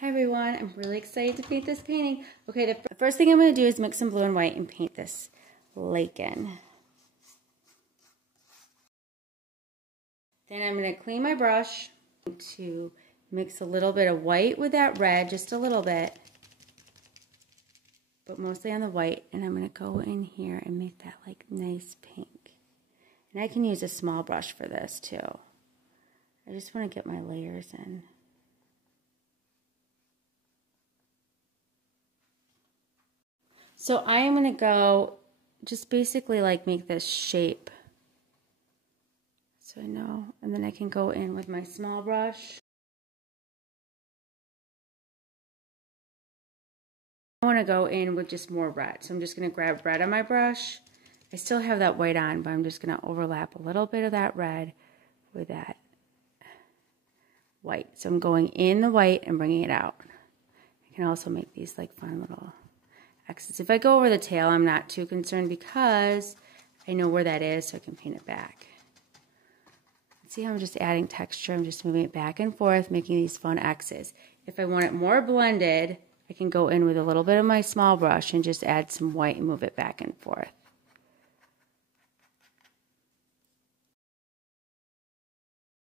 Hi everyone, I'm really excited to paint this painting. Okay, the first thing I'm going to do is mix some blue and white and paint this lake in. Then I'm going to clean my brush to mix a little bit of white with that red, just a little bit, but mostly on the white. And I'm going to go in here and make that like nice pink. And I can use a small brush for this too. I just want to get my layers in. So I am going to go just basically like make this shape. So I know, and then I can go in with my small brush. I want to go in with just more red. So I'm just going to grab red on my brush. I still have that white on, but I'm just going to overlap a little bit of that red with that white. So I'm going in the white and bringing it out. I can also make these like fun little X's. If I go over the tail, I'm not too concerned because I know where that is, so I can paint it back. See how I'm just adding texture? I'm just moving it back and forth, making these fun X's. If I want it more blended, I can go in with a little bit of my small brush and just add some white and move it back and forth.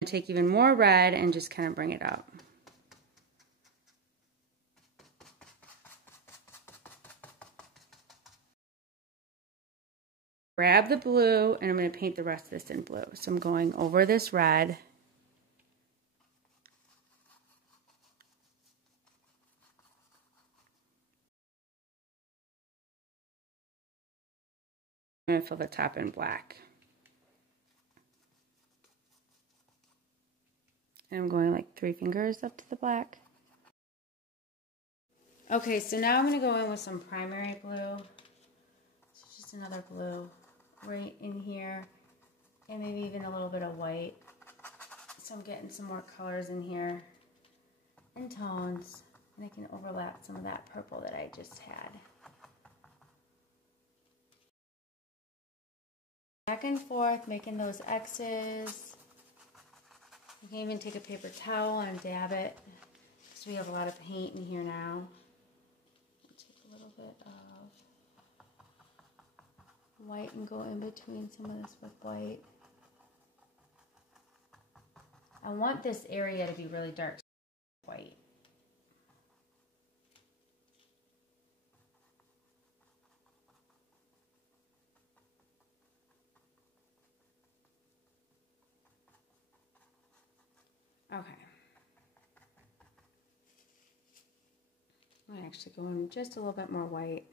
Take even more red and just kind of bring it up. Grab the blue and I'm going to paint the rest of this in blue. So I'm going over this red. I'm going to fill the top in black. And I'm going like 3 fingers up to the black. Okay, so now I'm going to go in with some primary blue. So just another blue right in here. And maybe even a little bit of white. So I'm getting some more colors in here and tones. And I can overlap some of that purple that I just had. Back and forth, making those X's. You can even take a paper towel and dab it, because we have a lot of paint in here now. Take a little bit of white and go in between some of this with white. I want this area to be really dark white. Okay. I'm actually going just a little bit more white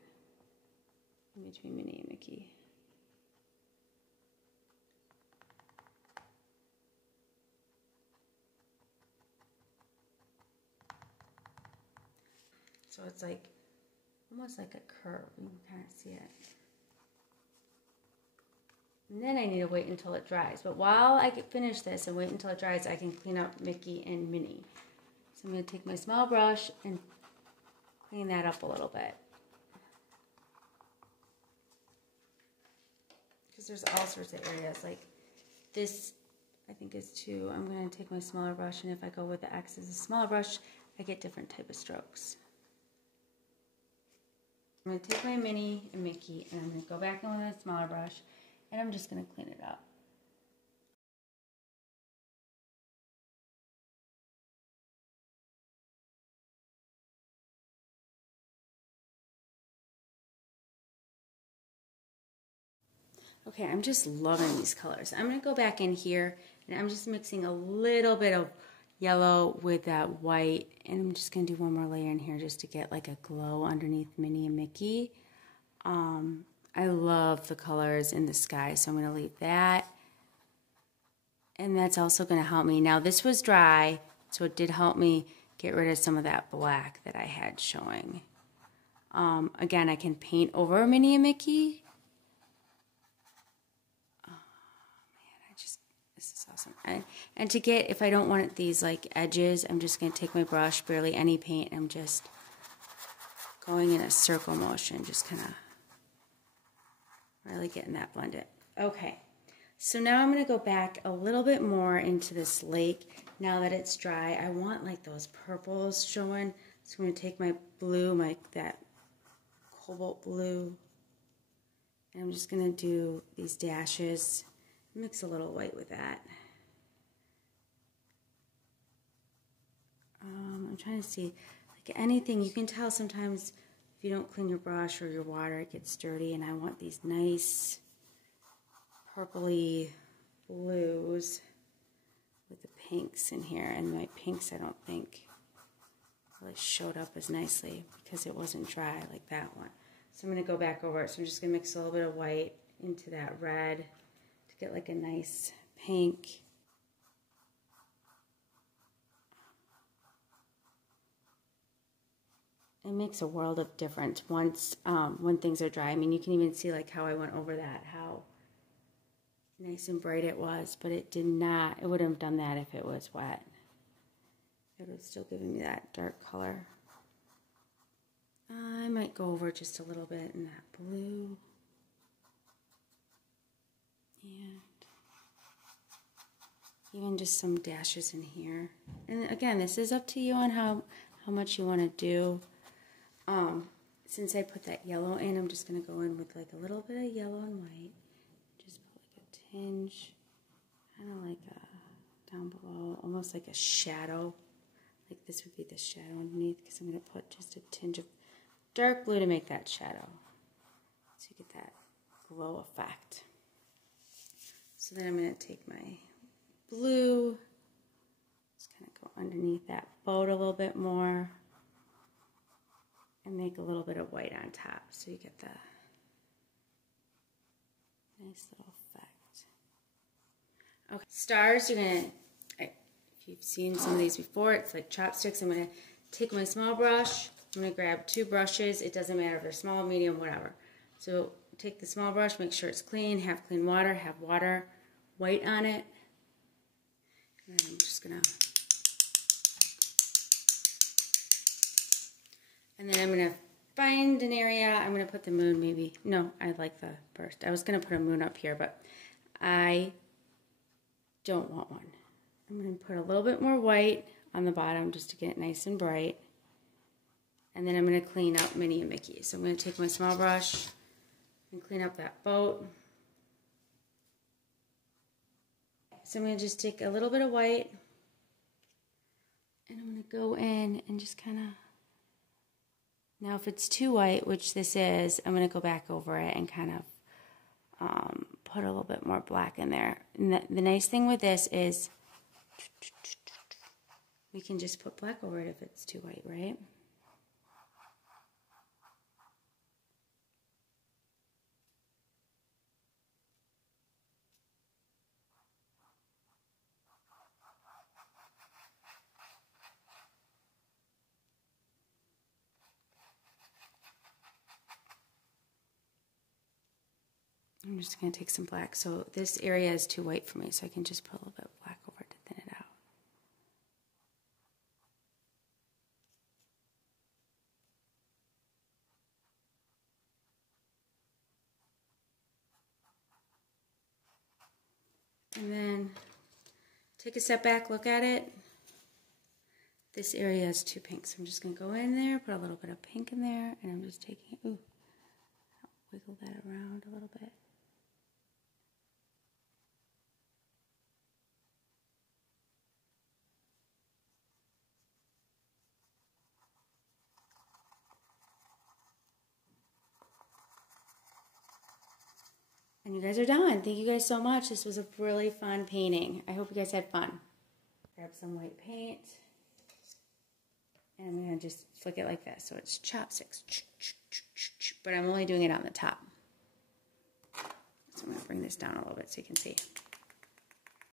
in between Minnie and Mickey. So it's like almost like a curve. You can kind of see it. And then I need to wait until it dries. But while I finish this and wait until it dries, I can clean up Mickey and Minnie. So I'm going to take my small brush and clean that up a little bit. Because there's all sorts of areas. Like this, I think is too. I'm going to take my smaller brush, and if I go with the X as a smaller brush, I get different type of strokes. I'm going to take my Minnie and Mickey, and I'm going to go back in with a smaller brush, and I'm just going to clean it up. Okay, I'm just loving these colors. I'm going to go back in here, and I'm just mixing a little bit of yellow with that white, and I'm just going to do one more layer in here just to get like a glow underneath Minnie and Mickey. I love the colors in the sky, so I'm going to leave that. And that's also going to help me. Now, this was dry, so it did help me get rid of some of that black that I had showing. Again, I can paint over Minnie and Mickey. This is awesome. And to get, if I don't want these like edges, I'm just going to take my brush, barely any paint, I'm just going in a circle motion, just kind of really getting that blended. Okay, So now I'm going to go back a little bit more into this lake. Now that it's dry, I want like those purples showing. So I'm going to take my blue, that cobalt blue, and I'm just going to do these dashes. Mix a little white with that. I'm trying to see, like anything, you can tell sometimes if you don't clean your brush or your water, it gets dirty, and I want these nice purpley blues with the pinks in here, and my pinks I don't think really showed up as nicely because it wasn't dry like that one. So I'm going to go back over it. So I'm just going to mix a little bit of white into that red to get like a nice pink. It makes a world of difference once when things are dry. I mean, you can even see like how I went over that, how nice and bright it was, but it did not, it wouldn't have done that if it was wet. It would have still given me that dark color. I might go over just a little bit in that blue. And even just some dashes in here. And again, this is up to you on how much you want to do. Since I put that yellow in, I'm just going to go in with like a little bit of yellow and white. Just put like a tinge, kind of like down below, almost like a shadow. Like this would be the shadow underneath, because I'm going to put just a tinge of dark blue to make that shadow. So you get that glow effect. So then I'm going to take my blue, just kind of go underneath that boat a little bit more, and make a little bit of white on top, so you get the nice little effect. Okay, stars, you're gonna, if you've seen some of these before, it's like chopsticks. I'm gonna take my small brush, I'm gonna grab 2 brushes, it doesn't matter if they're small, medium, whatever. So take the small brush, make sure it's clean, have clean water, have water, white on it, and then I'm just gonna, and then I'm going to find an area. I'm going to put the moon maybe. No, I like the burst. I was going to put a moon up here, but I don't want one. I'm going to put a little bit more white on the bottom just to get it nice and bright. And then I'm going to clean up Minnie and Mickey. So I'm going to take my small brush and clean up that boat. So I'm going to just take a little bit of white, and I'm going to go in and just kind of, now if it's too white, which this is, I'm going to go back over it and kind of put a little bit more black in there. And the nice thing with this is we can just put black over it if it's too white, right? I'm just going to take some black. So this area is too white for me, so I can just put a little bit of black over it to thin it out. And then take a step back, look at it. This area is too pink, so I'm just going to go in there, put a little bit of pink in there, and I'm just taking, ooh, wiggle that around a little bit. And you guys are done. Thank you guys so much. This was a really fun painting. I hope you guys had fun. Grab some white paint. And I'm going to just flick it like this. So it's chopsticks. But I'm only doing it on the top. So I'm going to bring this down a little bit so you can see.